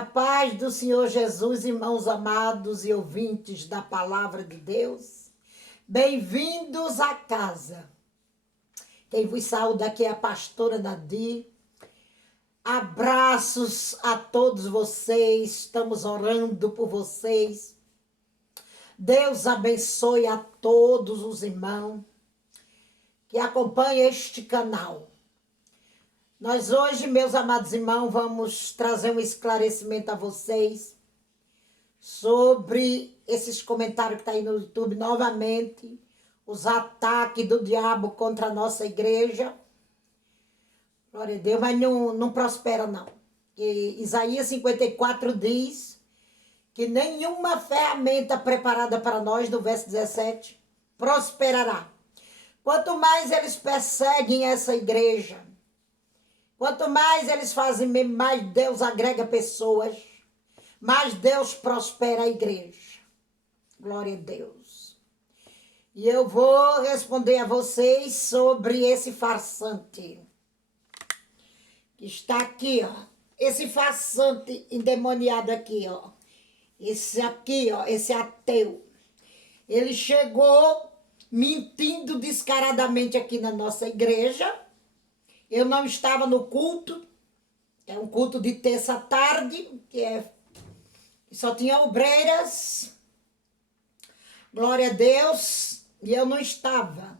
A paz do Senhor Jesus, irmãos amados e ouvintes da palavra de Deus. Bem-vindos à casa. Quem vos saúda aqui é a pastora Nadir. Abraços a todos vocês, estamos orando por vocês. Deus abençoe a todos os irmãos que acompanham este canal. Nós hoje, meus amados irmãos, vamos trazer um esclarecimento a vocês sobre esses comentários que estão aí no YouTube, novamente, os ataques do diabo contra a nossa igreja. Glória a Deus, mas não prospera não. Que Isaías 54 diz que nenhuma ferramenta preparada para nós, no verso 17, prosperará. Quanto mais eles perseguem essa igreja, quanto mais eles fazem, mais Deus agrega pessoas, mais Deus prospera a igreja. Glória a Deus. E eu vou responder a vocês sobre esse farsante que está aqui, ó. Esse farsante endemoniado aqui, ó. Esse aqui, ó, esse ateu. Ele chegou mentindo descaradamente aqui na nossa igreja. Eu não estava no culto, é um culto de terça-tarde, que só tinha obreiras, glória a Deus, e eu não estava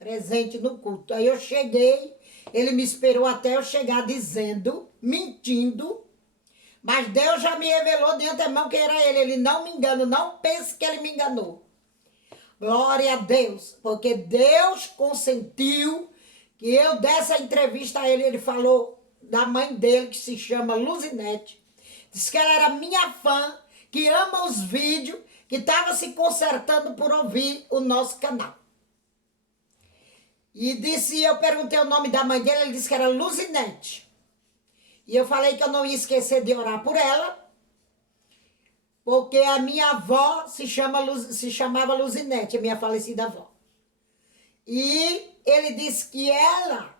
presente no culto. Aí eu cheguei, ele me esperou até eu chegar dizendo, mentindo, mas Deus já me revelou de antemão quem era ele. Ele não me engana, não pense que ele me enganou. Glória a Deus, porque Deus consentiu que eu desse a entrevista a ele. Ele falou da mãe dele, que se chama Luzinete. Disse que ela era minha fã, que ama os vídeos, que estava se consertando por ouvir o nosso canal. E eu perguntei o nome da mãe dele, ele disse que era Luzinete. E eu falei que eu não ia esquecer de orar por ela, porque a minha avó se chamava Luzinete, a minha falecida avó. E ele disse que ela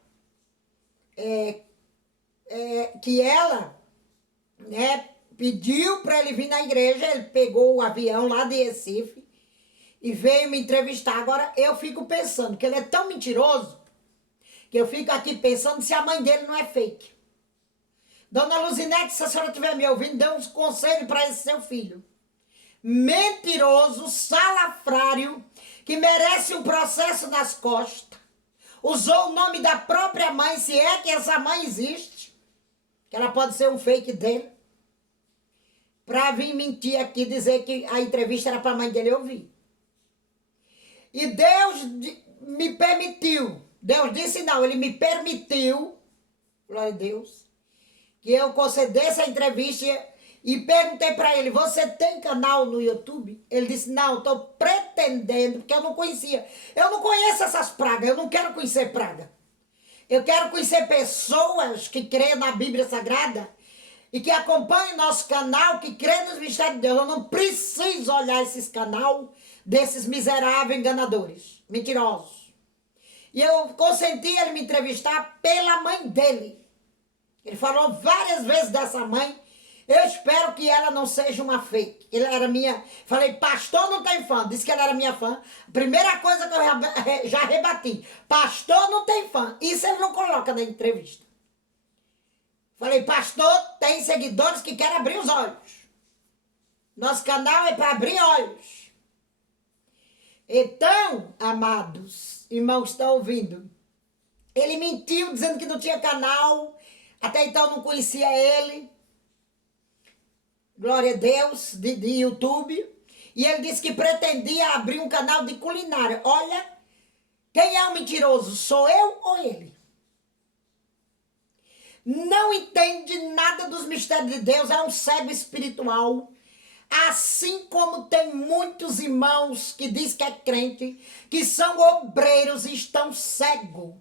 pediu para ele vir na igreja. Ele pegou o avião lá de Recife e veio me entrevistar. Agora eu fico pensando que ele é tão mentiroso que eu fico aqui pensando se a mãe dele não é fake. Dona Luzinete, se a senhora estiver me ouvindo, dê uns conselhos para esse seu filho. Mentiroso, salafrário, que merece um processo nas costas. Usou o nome da própria mãe, se é que essa mãe existe, que ela pode ser um fake dele, para vir mentir aqui, dizer que a entrevista era para a mãe dele ouvir. E Deus me permitiu, Deus disse não, ele me permitiu, glória a Deus, que eu concedesse a entrevista. E perguntei para ele, você tem canal no YouTube? Ele disse, não, estou pretendendo, porque eu não conhecia. Eu não conheço essas pragas, eu não quero conhecer praga. Eu quero conhecer pessoas que creem na Bíblia Sagrada e que acompanham nosso canal, que creem nos mistérios de Deus. Eu não preciso olhar esses canal desses miseráveis enganadores, mentirosos. E eu consenti ele me entrevistar pela mãe dele. Ele falou várias vezes dessa mãe. Eu espero que ela não seja uma fake. Ela era minha... Falei, pastor não tem fã. Disse que ela era minha fã. Primeira coisa que eu já rebati. Pastor não tem fã. Isso ele não coloca na entrevista. Falei, pastor tem seguidores que querem abrir os olhos. Nosso canal é para abrir olhos. Então, amados, irmãos que estão ouvindo, ele mentiu dizendo que não tinha canal. Até então não conhecia ele. Glória a Deus, de YouTube. E ele disse que pretendia abrir um canal de culinária. Olha, quem é o mentiroso? Sou eu ou ele? Não entende nada dos mistérios de Deus, é um cego espiritual. Assim como tem muitos irmãos que diz que é crente, que são obreiros e estão cegos.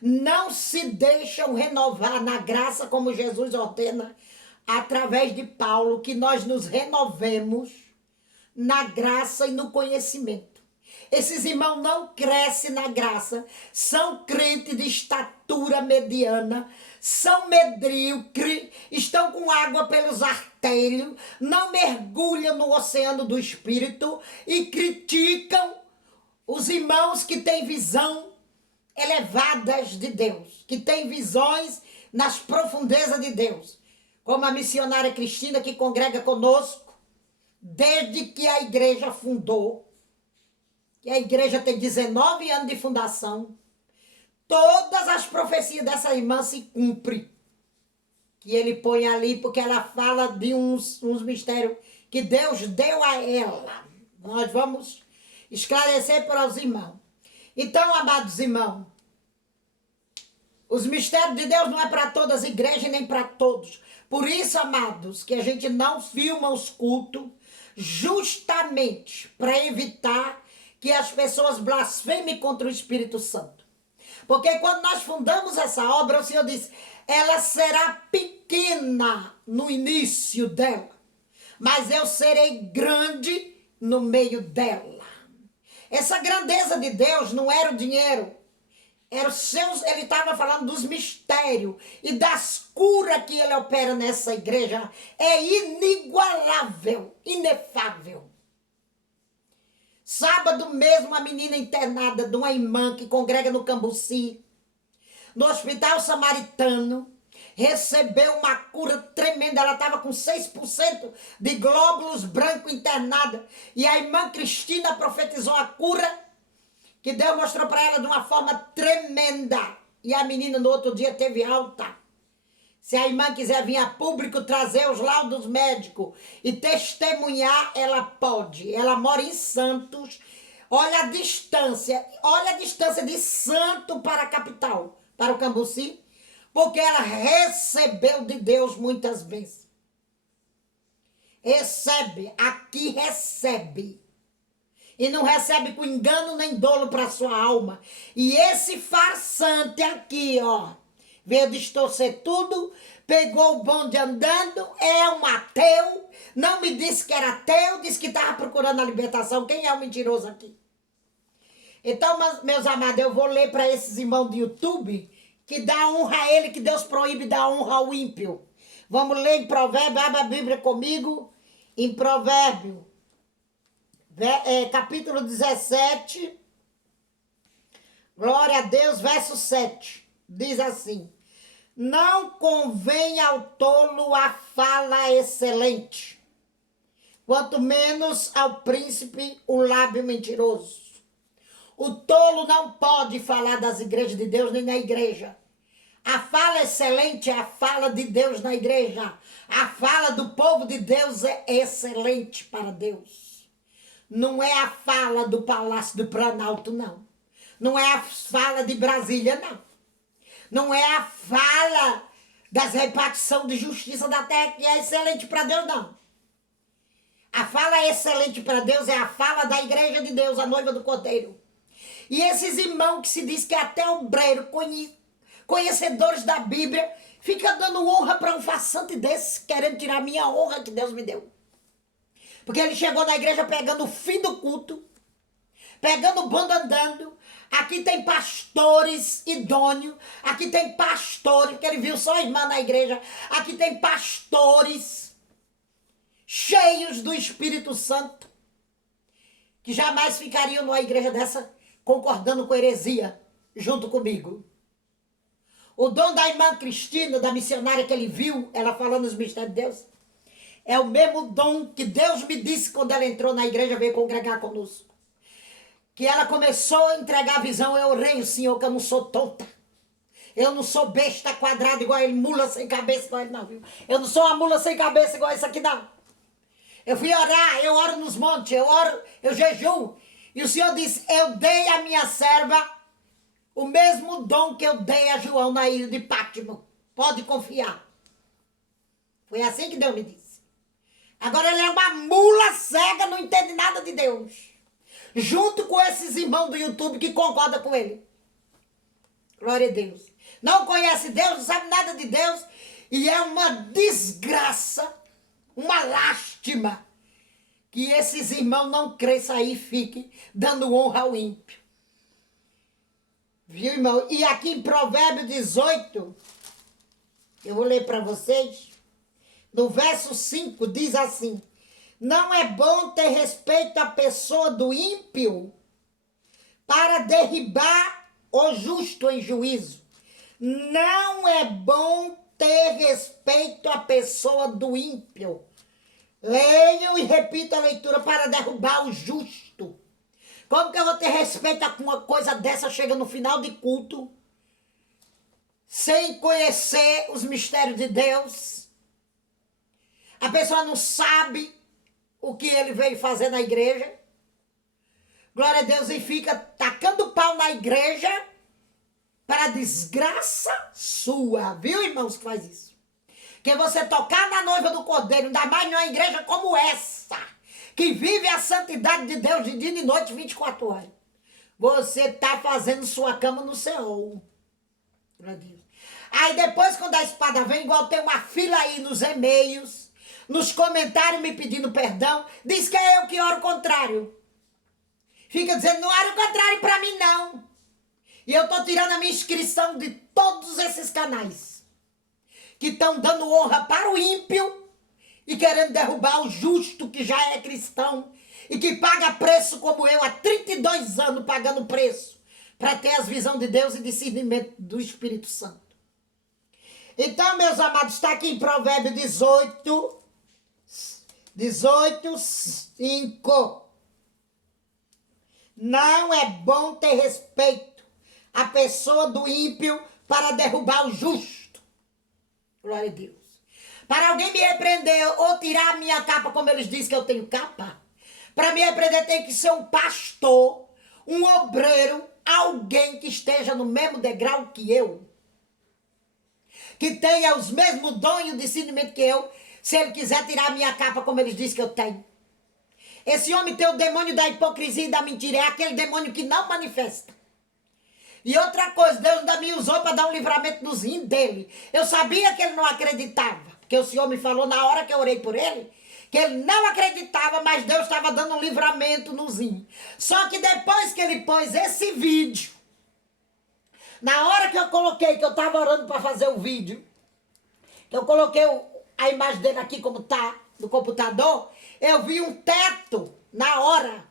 Não se deixam renovar na graça como Jesus ordena, através de Paulo, que nós nos renovemos na graça e no conhecimento. Esses irmãos não crescem na graça, são crentes de estatura mediana, são medríocres, estão com tiram água pelos artelhos, não mergulham no oceano do espírito e criticam os irmãos que têm visão elevadas de Deus, que têm visões nas profundezas de Deus, como a missionária Cristina, que congrega conosco desde que a igreja fundou, que a igreja tem 19 anos de fundação. Todas as profecias dessa irmã se cumprem, que ele põe ali, porque ela fala de uns mistérios que Deus deu a ela. Nós vamos esclarecer para os irmãos. Então, amados irmãos, os mistérios de Deus não é para todas as igrejas, nem para todos. Por isso, amados, que a gente não filma os cultos, justamente para evitar que as pessoas blasfemem contra o Espírito Santo. Porque quando nós fundamos essa obra, o Senhor disse, ela será pequena no início dela, mas eu serei grande no meio dela. Essa grandeza de Deus não era o dinheiro, era os seus, ele estava falando dos mistérios e das curas que ele opera nessa igreja. É inigualável, inefável. Sábado mesmo, a menina internada de uma irmã que congrega no Cambuci, no Hospital Samaritano, recebeu uma cura tremenda. Ela estava com 6% de glóbulos brancos internada. E a irmã Cristina profetizou a cura, que Deus mostrou para ela de uma forma tremenda. E a menina no outro dia teve alta. Se a irmã quiser vir a público trazer os laudos médicos e testemunhar, ela pode. Ela mora em Santos. Olha a distância de Santos para a capital, para o Cambuci, porque ela recebeu de Deus muitas vezes. Recebe, aqui recebe. E não recebe com engano nem dolo para sua alma. E esse farsante aqui, ó, veio distorcer tudo, pegou o bonde andando, é um ateu, não me disse que era ateu, disse que estava procurando a libertação. Quem é o mentiroso aqui? Então, meus amados, eu vou ler para esses irmãos do YouTube que dá honra a ele, que Deus proíbe dar honra ao ímpio. Vamos ler em Provérbio, abra a Bíblia comigo, em Provérbio, capítulo 17, glória a Deus, verso 7, diz assim: não convém ao tolo a fala excelente, quanto menos ao príncipe o lábio mentiroso. O tolo não pode falar das igrejas de Deus nem na igreja. A fala excelente é a fala de Deus na igreja. A fala do povo de Deus é excelente para Deus. Não é a fala do Palácio do Planalto, não. Não é a fala de Brasília, não. Não é a fala das repartições de justiça da terra que é excelente para Deus, não. A fala excelente para Deus é a fala da igreja de Deus, a noiva do Cordeiro. E esses irmãos que se diz que até obreiro, conhecedores da Bíblia, fica dando honra para um farsante desse, querendo tirar a minha honra que Deus me deu. Porque ele chegou na igreja pegando o fim do culto, pegando o bando andando. Aqui tem pastores idôneos, aqui tem pastores, porque ele viu só irmã na igreja. Aqui tem pastores cheios do Espírito Santo, que jamais ficariam numa igreja dessa concordando com heresia junto comigo. O dom da irmã Cristina, da missionária que ele viu, ela falando os mistérios de Deus, é o mesmo dom que Deus me disse quando ela entrou na igreja, veio congregar conosco. Que ela começou a entregar a visão, eu orei, Senhor, que eu não sou tonta. Eu não sou besta quadrada igual ele, mula sem cabeça igual ele, não, viu? Eu não sou uma mula sem cabeça igual esse aqui, não. Eu fui orar, eu oro nos montes, eu oro, eu jejuo. E o Senhor disse, eu dei à minha serva o mesmo dom que eu dei a João na ilha de Pátimo. Pode confiar. Foi assim que Deus me disse. Agora ele é uma mula cega, não entende nada de Deus. Junto com esses irmãos do YouTube que concordam com ele. Glória a Deus. Não conhece Deus, não sabe nada de Deus. E é uma desgraça, uma lástima, que esses irmãos não cresçam aí e fiquem dando honra ao ímpio. Viu, irmão? E aqui em Provérbio 18, eu vou ler para vocês. no verso 5, diz assim: não é bom ter respeito à pessoa do ímpio para derribar o justo em juízo. Não é bom ter respeito à pessoa do ímpio. Leiam e repitam a leitura para derrubar o justo. Como que eu vou ter respeito a uma coisa dessa chega no final de culto, sem conhecer os mistérios de Deus? A pessoa não sabe o que ele veio fazer na igreja. Glória a Deus, e fica tacando pau na igreja para desgraça sua. Viu, irmãos, que faz isso? Que você tocar na noiva do Cordeiro, ainda mais numa igreja como essa, que vive a santidade de Deus de dia e de noite, 24 horas. Você está fazendo sua cama no céu. Glória a Deus. Aí depois, quando a espada vem, igual tem uma fila aí nos e-mails, nos comentários me pedindo perdão, diz que é eu que oro contrário. Fica dizendo, não oro contrário para mim, não. E eu estou tirando a minha inscrição de todos esses canais que estão dando honra para o ímpio e querendo derrubar o justo que já é cristão e que paga preço como eu há 32 anos pagando preço para ter as visões de Deus e discernimento do Espírito Santo. Então, meus amados, está aqui em Provérbios 18, 5. Não é bom ter respeito à pessoa do ímpio para derrubar o justo. Glória a Deus. Para alguém me repreender ou tirar a minha capa, como eles dizem que eu tenho capa, para me repreender tem que ser um pastor, um obreiro, alguém que esteja no mesmo degrau que eu, que tenha os mesmos dons e o discernimento que eu, se ele quiser tirar a minha capa, como eles dizem que eu tenho. Esse homem tem o demônio da hipocrisia e da mentira, é aquele demônio que não manifesta. E outra coisa, Deus ainda me usou para dar um livramento nos rins dele. Eu sabia que ele não acreditava, porque o Senhor me falou na hora que eu orei por ele, que ele não acreditava, mas Deus estava dando um livramento nos rins. Só que depois que ele pôs esse vídeo, na hora que eu coloquei, que eu estava orando para fazer o vídeo, que eu coloquei a imagem dele aqui como está, no computador, eu vi um teto na hora.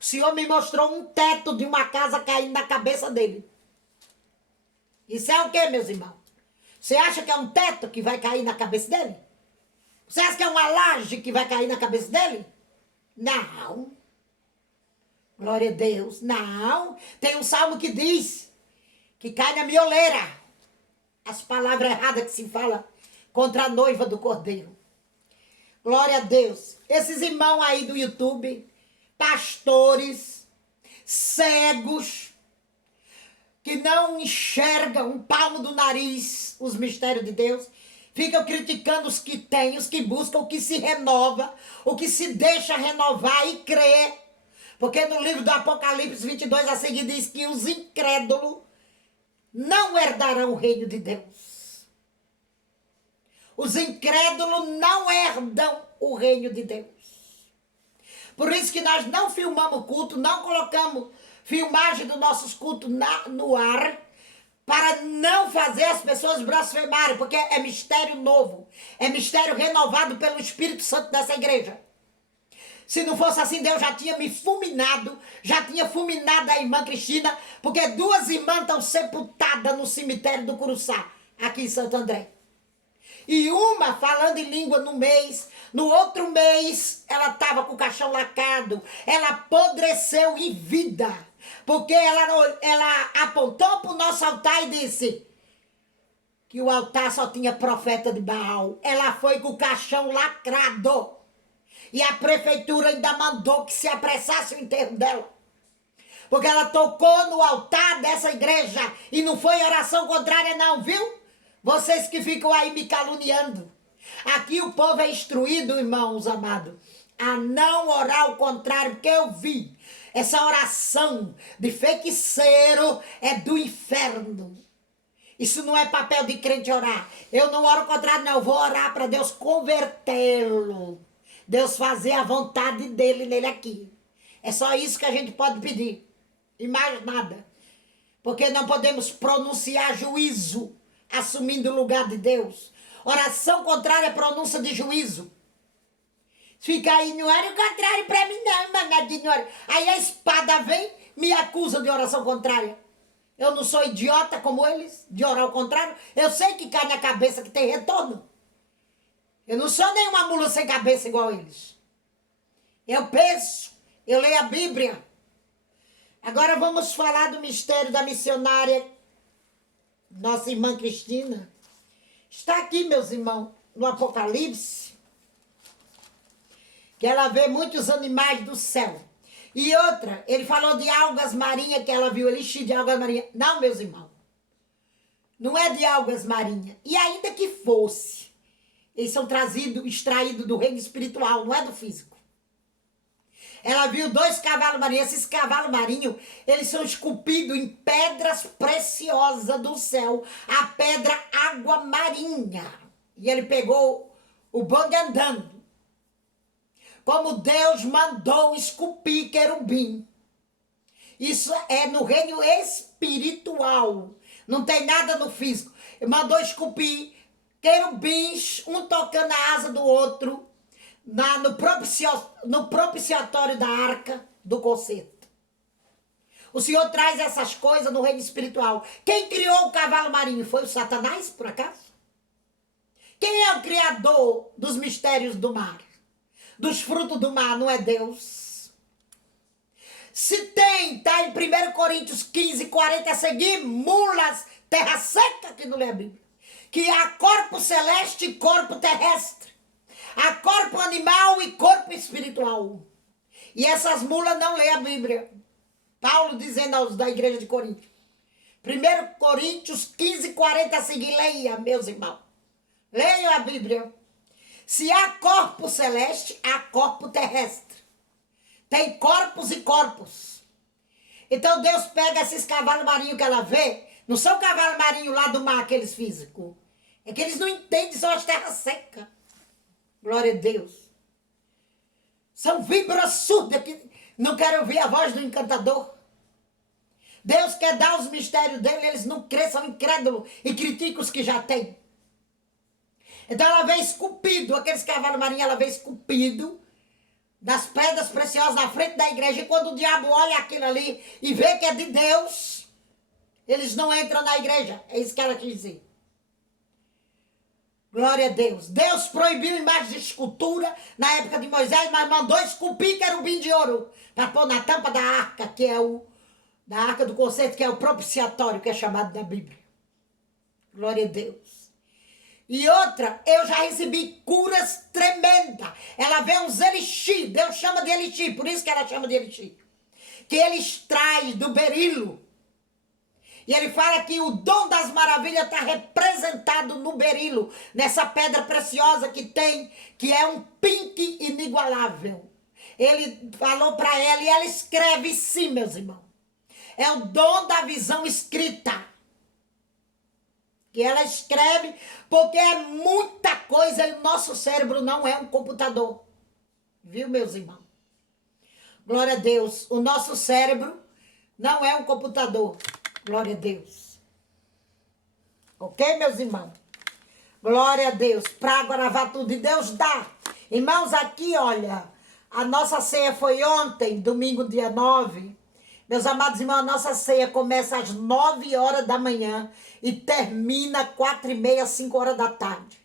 O Senhor me mostrou um teto de uma casa caindo na cabeça dele. Isso é o quê, meus irmãos? Você acha que é um teto que vai cair na cabeça dele? Você acha que é uma laje que vai cair na cabeça dele? Não. Glória a Deus. Não. Tem um salmo que diz que cai na mioleira. As palavras erradas que se fala contra a noiva do Cordeiro. Glória a Deus. Esses irmãos aí do YouTube, pastores, cegos, que não enxergam um palmo do nariz os mistérios de Deus, ficam criticando os que têm, os que buscam, o que se renova, o que se deixa renovar e crer. Porque no livro do Apocalipse 22 a seguir diz que os incrédulos não herdarão o reino de Deus. Os incrédulos não herdam o reino de Deus. Por isso que nós não filmamos culto, não colocamos filmagem dos nossos cultos no ar, para não fazer as pessoas blasfemarem, porque é mistério novo, é mistério renovado pelo Espírito Santo dessa igreja. Se não fosse assim, Deus já tinha me fulminado, já tinha fulminado a irmã Cristina, porque 2 irmãs estão sepultadas no cemitério do Curuçá, aqui em Santo André. E uma falando em língua no mês, no outro mês ela estava com o caixão lacado, ela apodreceu em vida, porque ela apontou para o nosso altar e disse que o altar só tinha profeta de Baal. Ela foi com o caixão lacrado e a prefeitura ainda mandou que se apressasse o enterro dela, porque ela tocou no altar dessa igreja e não foi oração contrária não, viu? Vocês que ficam aí me caluniando. Aqui o povo é instruído, irmãos amados, a não orar ao contrário, porque eu vi essa oração de feiticeiro é do inferno. Isso não é papel de crente orar. Eu não oro ao contrário, não. Eu vou orar para Deus convertê-lo. Deus fazer a vontade dele nele aqui. É só isso que a gente pode pedir. E mais nada. Porque não podemos pronunciar juízo assumindo o lugar de Deus, Oração contrária é pronúncia de juízo. Fica aí, não era o contrário pra mim não, manadinho. Aí a espada vem, me acusa de oração contrária. Eu não sou idiota como eles, de orar ao contrário. Eu sei que cai na cabeça que tem retorno. Eu não sou nenhuma mula sem cabeça igual eles. Eu penso, eu leio a Bíblia. Agora vamos falar do mistério da missionária, nossa irmã Cristina. Está aqui, meus irmãos, no Apocalipse, que ela vê muitos animais do céu. E outra, ele falou de algas marinhas que ela viu, elixir de algas marinhas. Não, meus irmãos, não é de algas marinhas. E ainda que fosse, eles são extraídos do reino espiritual, não é do físico. Ela viu 2 cavalos marinhos. Esses cavalos marinhos, eles são esculpidos em pedras preciosas do céu. A pedra água marinha. E ele pegou o bonde andando. Como Deus mandou esculpir querubim. Isso é no reino espiritual. Não tem nada no físico. Ele mandou esculpir querubins, um tocando a asa do outro, no propiciatório da arca do concerto. O Senhor traz essas coisas no reino espiritual. Quem criou o cavalo marinho? Foi o Satanás, por acaso? Quem é o criador dos mistérios do mar? Dos frutos do mar, não é Deus? Se tem, tá em 1 Coríntios 15, 40 a seguir, mulas, terra seca, que não lê a Bíblia. Que há corpo celeste e corpo terrestre. Há corpo animal e corpo espiritual. E essas mulas não lêem a Bíblia. Paulo dizendo aos da igreja de Corinto. 1 Coríntios 15, 40 a seguir, leia, meus irmãos. Leiam a Bíblia. Se há corpo celeste, há corpo terrestre. Tem corpos e corpos. Então Deus pega esses cavalos marinhos que ela vê. Não são cavalos marinhos lá do mar, aqueles físicos. É que eles não entendem, são as terras secas. Glória a Deus. São víboras surdas que não querem ouvir a voz do encantador. Deus quer dar os mistérios dele, eles não creem, são incrédulos e criticam os que já têm. Então ela vê esculpido, aqueles cavalos marinhos, ela vê esculpido das pedras preciosas na frente da igreja. E quando o diabo olha aquilo ali e vê que é de Deus, eles não entram na igreja. É isso que ela quis dizer. Glória a Deus. Deus proibiu imagens de escultura na época de Moisés, mas mandou esculpir querubim de ouro para pôr na tampa da arca, que é da arca do concerto, que é o propiciatório, que é chamado na Bíblia. Glória a Deus. E outra, eu já recebi curas tremendas. Ela vê uns elixir, Deus chama de elixir, por isso que ela chama de elixir. Que ele extrai do berilo. E ele fala que o dom das maravilhas está representado no berilo, nessa pedra preciosa que tem, que é um pink inigualável. Ele falou para ela e ela escreve sim, meus irmãos. É o dom da visão escrita. Que ela escreve, porque é muita coisa e o nosso cérebro não é um computador. Viu, meus irmãos? Glória a Deus. O nosso cérebro não é um computador. Glória a Deus. Ok, meus irmãos? Glória a Deus. Para gravar tudo. E Deus dá. Irmãos, aqui, olha, a nossa ceia foi ontem, domingo, dia 9. Meus amados irmãos, a nossa ceia começa às 9 horas da manhã e termina 4h30, 5 horas da tarde.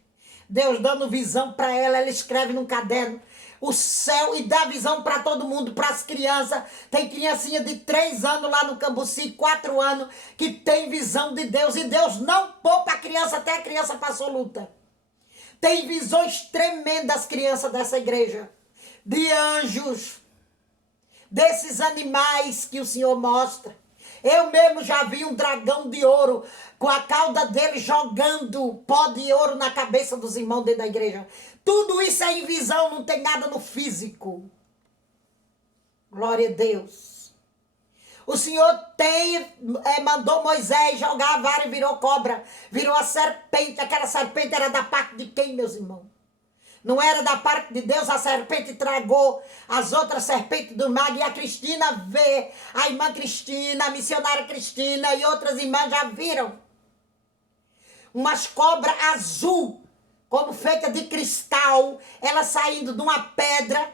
Deus dando visão para ela, ela escreve num caderno o céu e dá visão para todo mundo, para as crianças. Tem criancinha de 3 anos lá no Cambuci, 4 anos, que tem visão de Deus. E Deus não poupa a criança até a criança passou luta. Tem visões tremendas das crianças dessa igreja. De anjos, desses animais que o Senhor mostra. Eu mesmo já vi um dragão de ouro com a cauda dele jogando pó de ouro na cabeça dos irmãos dentro da igreja. Tudo isso é em visão, não tem nada no físico. Glória a Deus. O Senhor mandou Moisés jogar a vara e virou cobra. Virou a serpente. Aquela serpente era da parte de quem, meus irmãos? Não era da parte de Deus, a serpente tragou as outras serpentes do mar. E a Cristina vê, a irmã Cristina, a missionária Cristina e outras irmãs já viram umas cobras azul como feita de cristal, ela saindo de uma pedra.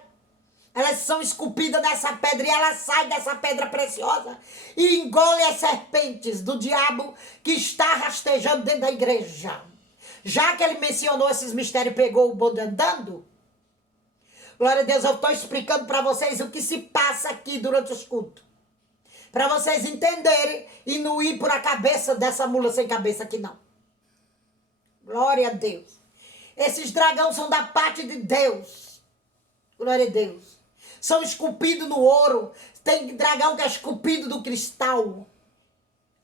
Elas são esculpidas dessa pedra e ela sai dessa pedra preciosa e engole as serpentes do diabo que está rastejando dentro da igreja. Já que ele mencionou esses mistérios e pegou o bonde andando, glória a Deus, eu estou explicando para vocês o que se passa aqui durante os cultos. Para vocês entenderem e não ir por a cabeça dessa mula sem cabeça aqui não. Glória a Deus. Esses dragões são da parte de Deus. Glória a Deus. São esculpidos no ouro. Tem dragão que é esculpido do cristal.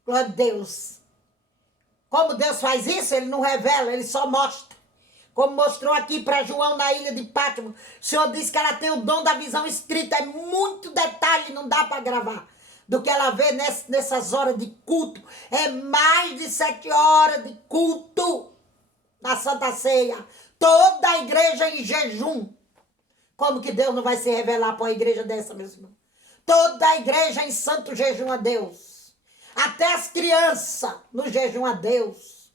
Glória a Deus. Como Deus faz isso, ele não revela, ele só mostra. Como mostrou aqui para João na ilha de Pátmos. O Senhor disse que ela tem o dom da visão escrita. É muito detalhe, não dá para gravar. Do que ela vê nessas horas de culto. É mais de 7 horas de culto na Santa Ceia. Toda a igreja em jejum. Como que Deus não vai se revelar para uma igreja dessa, meus irmãos? Toda a igreja em santo jejum a Deus. Até as crianças no jejum a Deus.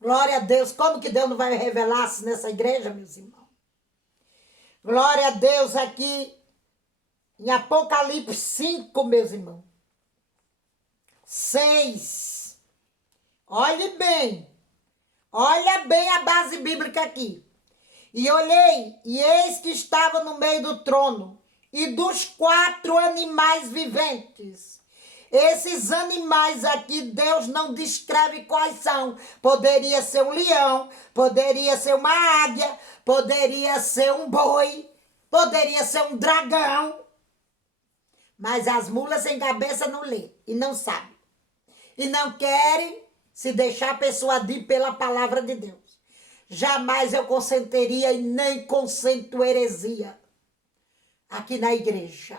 Glória a Deus. Como que Deus não vai revelar-se nessa igreja, meus irmãos? Glória a Deus aqui em Apocalipse 5, meus irmãos. 6. Olhe bem. Olha bem a base bíblica aqui. E olhei, e eis que estava no meio do trono, e dos 4 animais viventes. Esses animais aqui, Deus não descreve quais são. Poderia ser um leão, poderia ser uma águia, poderia ser um boi, poderia ser um dragão. Mas as mulas sem cabeça não lê e não sabe. E não querem se deixar persuadir pela palavra de Deus. Jamais eu consentiria e nem consento heresia aqui na igreja.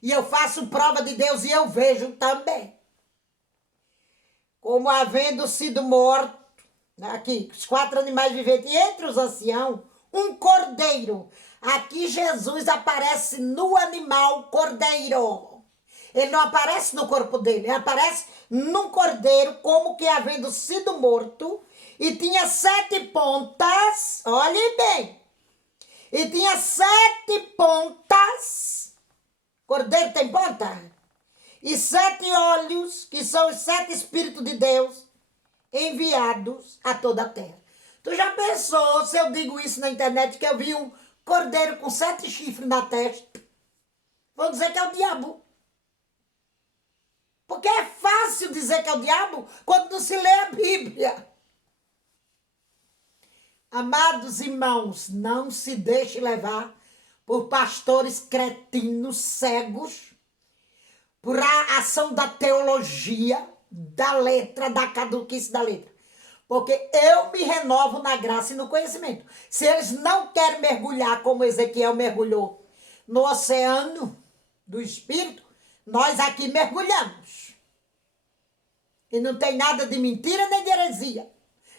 E eu faço prova de Deus e eu vejo também. Como havendo sido morto, aqui, os 4 animais viventes, e entre os anciãos, um cordeiro. Aqui Jesus aparece no animal cordeiro. Ele não aparece no corpo dele, ele aparece num cordeiro, como que havendo sido morto, e tinha 7 pontas, olhe bem, e tinha 7 pontas, cordeiro tem ponta, e 7 olhos, que são os 7 Espíritos de Deus, enviados a toda a terra. Tu já pensou, se eu digo isso na internet, que eu vi um cordeiro com 7 chifres na testa? Vão dizer que é o diabo. Porque é fácil dizer que é o diabo quando não se lê a Bíblia. Amados irmãos, não se deixe levar por pastores cretinos, cegos, por a ação da teologia, da letra, da caduquice da letra. Porque eu me renovo na graça e no conhecimento. Se eles não querem mergulhar como Ezequiel mergulhou no oceano do Espírito, nós aqui mergulhamos. E não tem nada de mentira nem de heresia.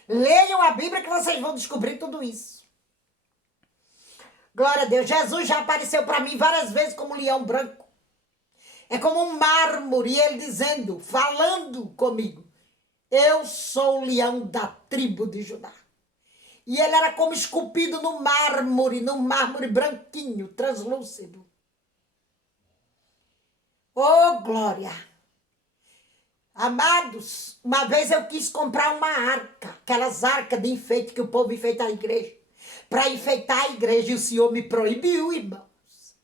Leiam a Bíblia que vocês vão descobrir tudo isso. Glória a Deus. Jesus já apareceu para mim várias vezes como um leão branco. É como um mármore, e ele dizendo, falando comigo. Eu sou o leão da tribo de Judá. E ele era como esculpido no mármore branquinho, translúcido. Oh, glória! Amados, uma vez eu quis comprar uma arca, aquelas arcas de enfeite que o povo enfeita a igreja, para enfeitar a igreja, e o Senhor me proibiu, irmãos.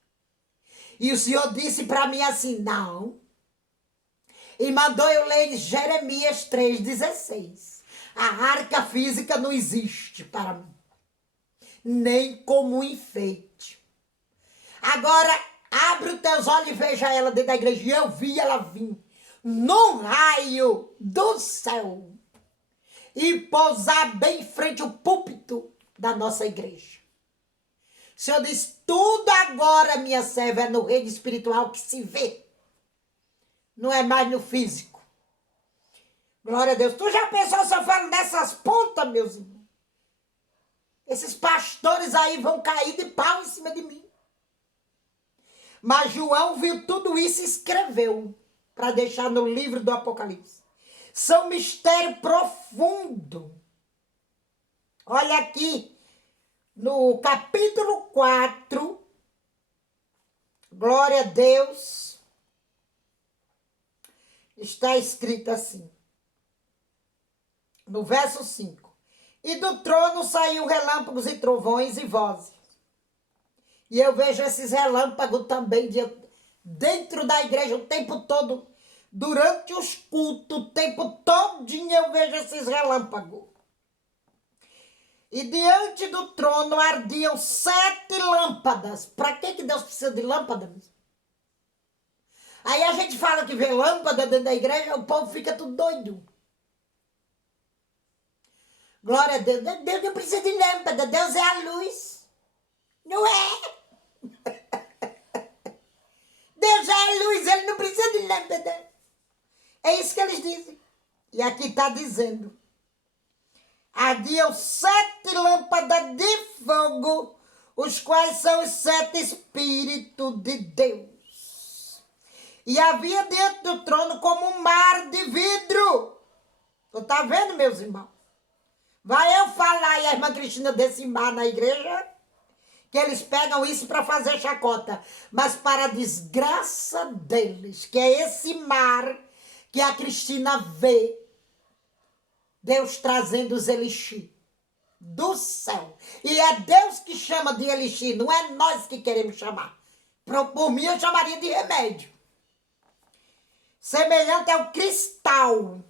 E o Senhor disse para mim assim, não. E mandou eu ler Jeremias 3,16. A arca física não existe para mim, nem como um enfeite. Agora, abre os teus olhos e veja ela dentro da igreja. E eu vi ela vir num raio do céu e pousar bem em frente ao púlpito da nossa igreja. O Senhor diz, tudo agora, minha serva, é no reino espiritual que se vê. Não é mais no físico. Glória a Deus. Tu já pensou se eu falo dessas pontas, meus irmãos? Esses pastores aí vão cair de pau em cima de mim. Mas João viu tudo isso e escreveu para deixar no livro do Apocalipse. São mistério profundo. Olha aqui, no capítulo 4, glória a Deus, está escrito assim, no verso 5. E do trono saiu relâmpagos e trovões e vozes. E eu vejo esses relâmpagos também dentro da igreja o tempo todo. Durante os cultos, o tempo todinho eu vejo esses relâmpagos. E diante do trono ardiam 7 lâmpadas. Para que Deus precisa de lâmpadas? Aí a gente fala que vê lâmpada dentro da igreja, o povo fica tudo doido. Glória a Deus. Deus não precisa de lâmpada, Deus é a luz. Não é? Deus é a luz, ele não precisa de lâmpada. É isso que eles dizem. E aqui está dizendo. Ardiam 7 lâmpadas de fogo, os quais são os 7 Espíritos de Deus. E havia dentro do trono como um mar de vidro. Tu tá vendo, meus irmãos? Vai eu falar e a irmã Cristina desse mar na igreja, que eles pegam isso para fazer chacota. Mas para a desgraça deles, que é esse mar que a Cristina vê, Deus trazendo os elixir do céu. E é Deus que chama de elixir, não é nós que queremos chamar. Por mim, eu chamaria de remédio. Semelhante ao cristal.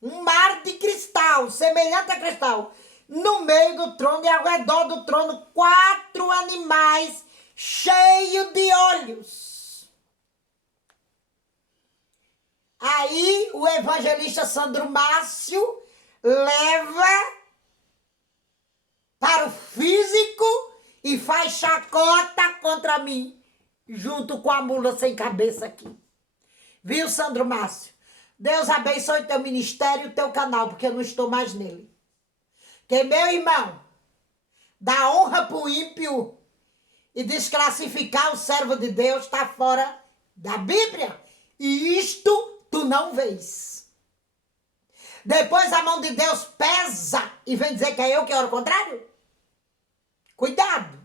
Um mar de cristal, semelhante a cristal. No meio do trono e ao redor do trono, 4 animais cheios de olhos. Aí o evangelista Sandro Márcio leva para o físico e faz chacota contra mim, junto com a mula sem cabeça aqui. Viu, Sandro Márcio? Deus abençoe teu ministério e teu canal, porque eu não estou mais nele. Que meu irmão, dá honra para o ímpio e desclassificar o servo de Deus está fora da Bíblia. E isto tu não vês. Depois a mão de Deus pesa e vem dizer que é eu que oro o contrário. Cuidado.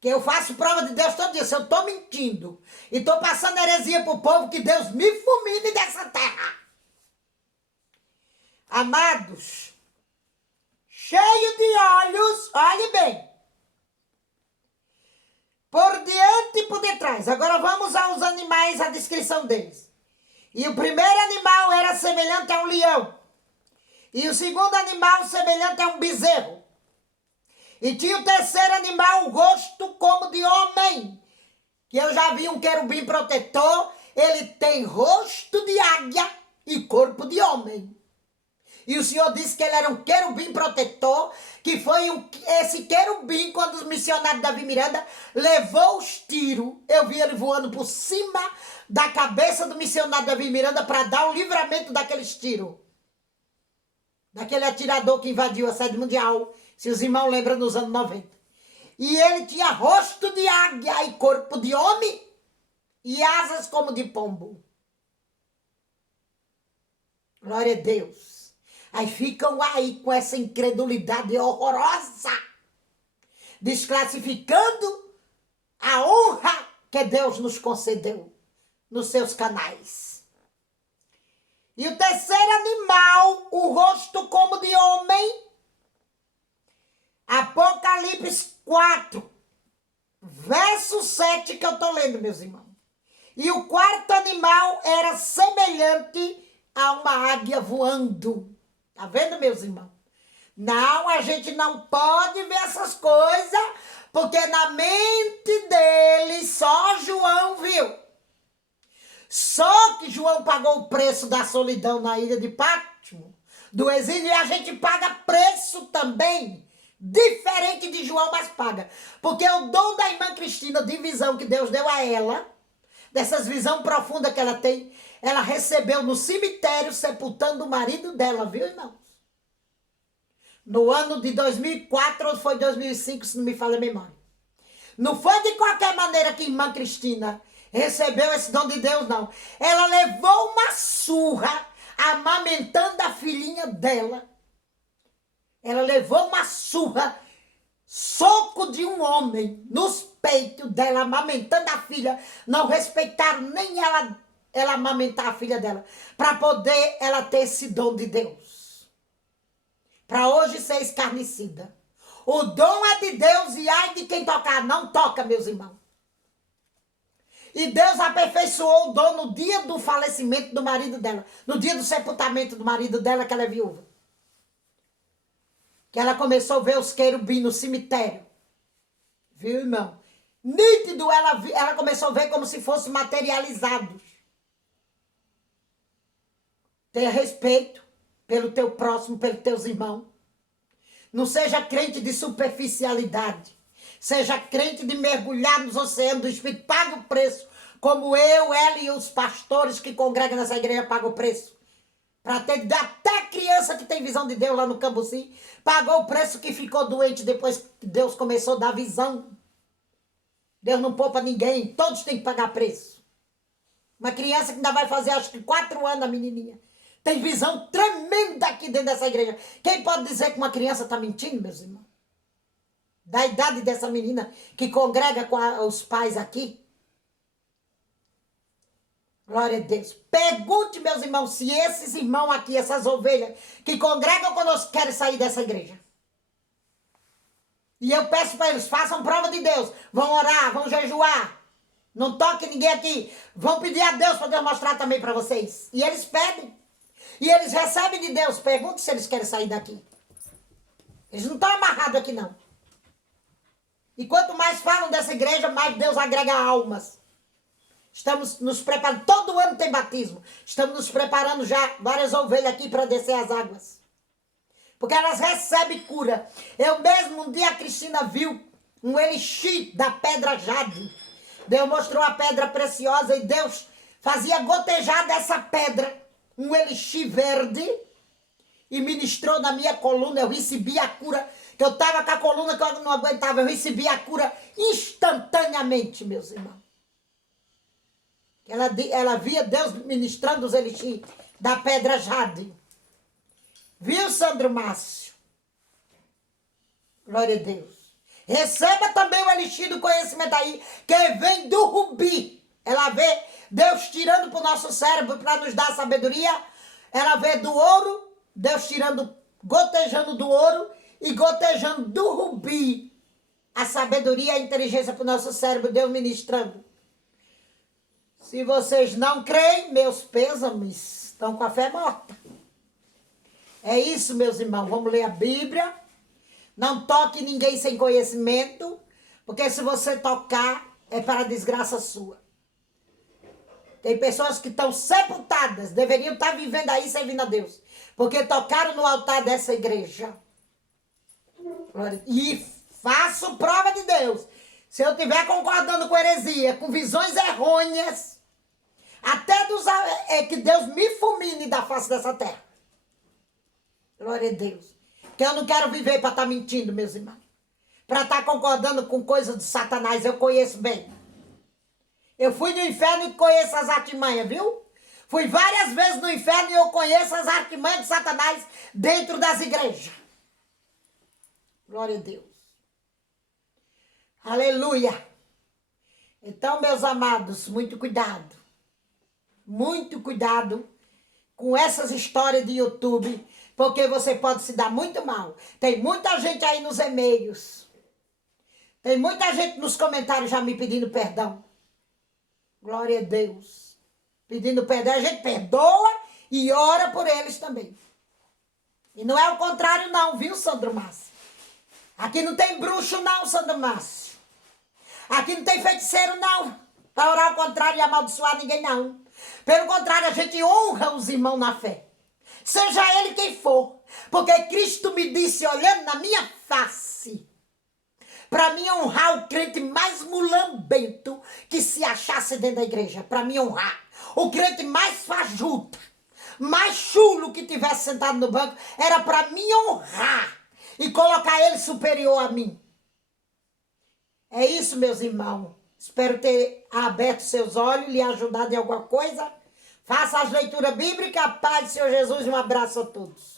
Que eu faço prova de Deus todo dia. Se eu estou mentindo e estou passando heresia para o povo, que Deus me fulmine dessa terra. Amados, cheio de olhos, olhe bem, por diante e por detrás. Agora vamos aos animais, a descrição deles. E o primeiro animal era semelhante a um leão. E o segundo animal semelhante a um bezerro. E tinha o terceiro animal, o rosto como de homem. Que eu já vi um querubim protetor, ele tem rosto de águia e corpo de homem. E o Senhor disse que ele era um querubim protetor, que foi esse querubim, quando os missionários Davi Miranda levou os tiros, eu vi ele voando por cima da cabeça do missionário Davi Miranda para dar o livramento daqueles tiros. Daquele atirador que invadiu a sede mundial, se os irmãos lembram, nos anos 90. E ele tinha rosto de águia e corpo de homem e asas como de pombo. Glória a Deus. Aí ficam aí com essa incredulidade horrorosa, desclassificando a honra que Deus nos concedeu nos seus canais. E o terceiro animal, o rosto como de homem, Apocalipse 4, verso 7 que eu estou lendo, meus irmãos. E o quarto animal era semelhante a uma águia voando. Tá vendo, meus irmãos? Não, a gente não pode ver essas coisas, porque na mente dele só João viu. Só que João pagou o preço da solidão na ilha de Patmos, do exílio, e a gente paga preço também, diferente de João, mas paga. Porque o dom da irmã Cristina, de visão que Deus deu a ela, dessas visões profundas que ela tem, ela recebeu no cemitério, sepultando o marido dela, viu, irmãos? No ano de 2004 ou foi 2005, se não me falha a memória. Não foi de qualquer maneira que a irmã Cristina recebeu esse dom de Deus, não. Ela levou uma surra, amamentando a filhinha dela, Ela levou uma surra, soco de um homem nos peitos dela, amamentando a filha. Não respeitaram nem ela amamentar a filha dela, para poder ela ter esse dom de Deus. Para hoje ser escarnecida. O dom é de Deus e ai de quem tocar. Não toca, meus irmãos. E Deus aperfeiçoou o dom no dia do falecimento do marido dela. No dia do sepultamento do marido dela, que ela é viúva. Que ela começou a ver os querubins no cemitério. Viu, irmão? Nítido, ela começou a ver como se fossem materializados. Tenha respeito pelo teu próximo, pelos teus irmãos. Não seja crente de superficialidade. Seja crente de mergulhar nos oceanos do Espírito. Paga o preço. Como eu, ela e os pastores que congregam nessa igreja pagam o preço. Para ter até criança que tem visão de Deus lá no Cambuci. Pagou o preço que ficou doente depois que Deus começou a dar visão. Deus não poupa ninguém. Todos têm que pagar preço. Uma criança que ainda vai fazer acho que 4 anos, a menininha. Tem visão tremenda aqui dentro dessa igreja. Quem pode dizer que uma criança está mentindo, meus irmãos? Da idade dessa menina que congrega com os pais aqui. Glória a Deus. Pergunte, meus irmãos, se esses irmãos aqui, essas ovelhas que congregam conosco, querem sair dessa igreja. E eu peço para eles, façam prova de Deus. Vão orar, vão jejuar. Não toque ninguém aqui. Vão pedir a Deus para Deus mostrar também para vocês. E eles pedem. E eles recebem de Deus. Pergunte se eles querem sair daqui. Eles não estão amarrados aqui, não. E quanto mais falam dessa igreja, mais Deus agrega almas. Estamos nos preparando. Todo ano tem batismo. Estamos nos preparando já, várias ovelhas aqui para descer as águas. Porque elas recebem cura. Eu mesmo, um dia a Cristina viu um elixir da pedra jade. Deus mostrou a pedra preciosa e Deus fazia gotejar dessa pedra um elixir verde e ministrou na minha coluna. Eu recebi a cura, que eu estava com a coluna que eu não aguentava. Eu recebi a cura instantaneamente, meus irmãos. Ela via Deus ministrando os elixir da pedra jade. Viu, Sandro Márcio? Glória a Deus. Receba também o elixir do conhecimento aí, que vem do rubi. Ela vê Deus tirando para o nosso cérebro para nos dar sabedoria. Ela vê do ouro, Deus tirando, gotejando do ouro e gotejando do rubi. A sabedoria e a inteligência para o nosso cérebro, Deus ministrando. Se vocês não creem, meus pêsames, estão com a fé morta. É isso, meus irmãos. Vamos ler a Bíblia. Não toque ninguém sem conhecimento, porque se você tocar, é para a desgraça sua. Tem pessoas que estão sepultadas, deveriam estar vivendo aí servindo a Deus, porque tocaram no altar dessa igreja. E faço prova de Deus. Se eu estiver concordando com heresia, com visões errôneas, até que Deus me fulmine da face dessa terra. Glória a Deus. Que eu não quero viver para estar mentindo, meus irmãos. Para estar concordando com coisas de Satanás, eu conheço bem. Eu fui no inferno e conheço as artimanhas, viu? Fui várias vezes no inferno e eu conheço as artimanhas de Satanás dentro das igrejas. Glória a Deus. Aleluia. Então, meus amados, muito cuidado. Muito cuidado com essas histórias de YouTube, porque você pode se dar muito mal. Tem muita gente aí nos e-mails. Tem muita gente nos comentários já me pedindo perdão. Glória a Deus. Pedindo perdão. A gente perdoa e ora por eles também. E não é o contrário não, viu, Sandro Márcio? Aqui não tem bruxo não, Sandro Márcio. Aqui não tem feiticeiro não. Para orar ao contrário e amaldiçoar ninguém não. Pelo contrário, a gente honra os irmãos na fé. Seja ele quem for. Porque Cristo me disse, olhando na minha face, para mim honrar o crente mais mulambento que se achasse dentro da igreja. Para mim honrar. O crente mais fajuta, mais chulo que tivesse sentado no banco, era para mim honrar e colocar ele superior a mim. É isso, meus irmãos. Espero ter aberto seus olhos, lhe ajudado em alguma coisa. Faça as leituras bíblicas. Paz do Senhor Jesus. Um abraço a todos.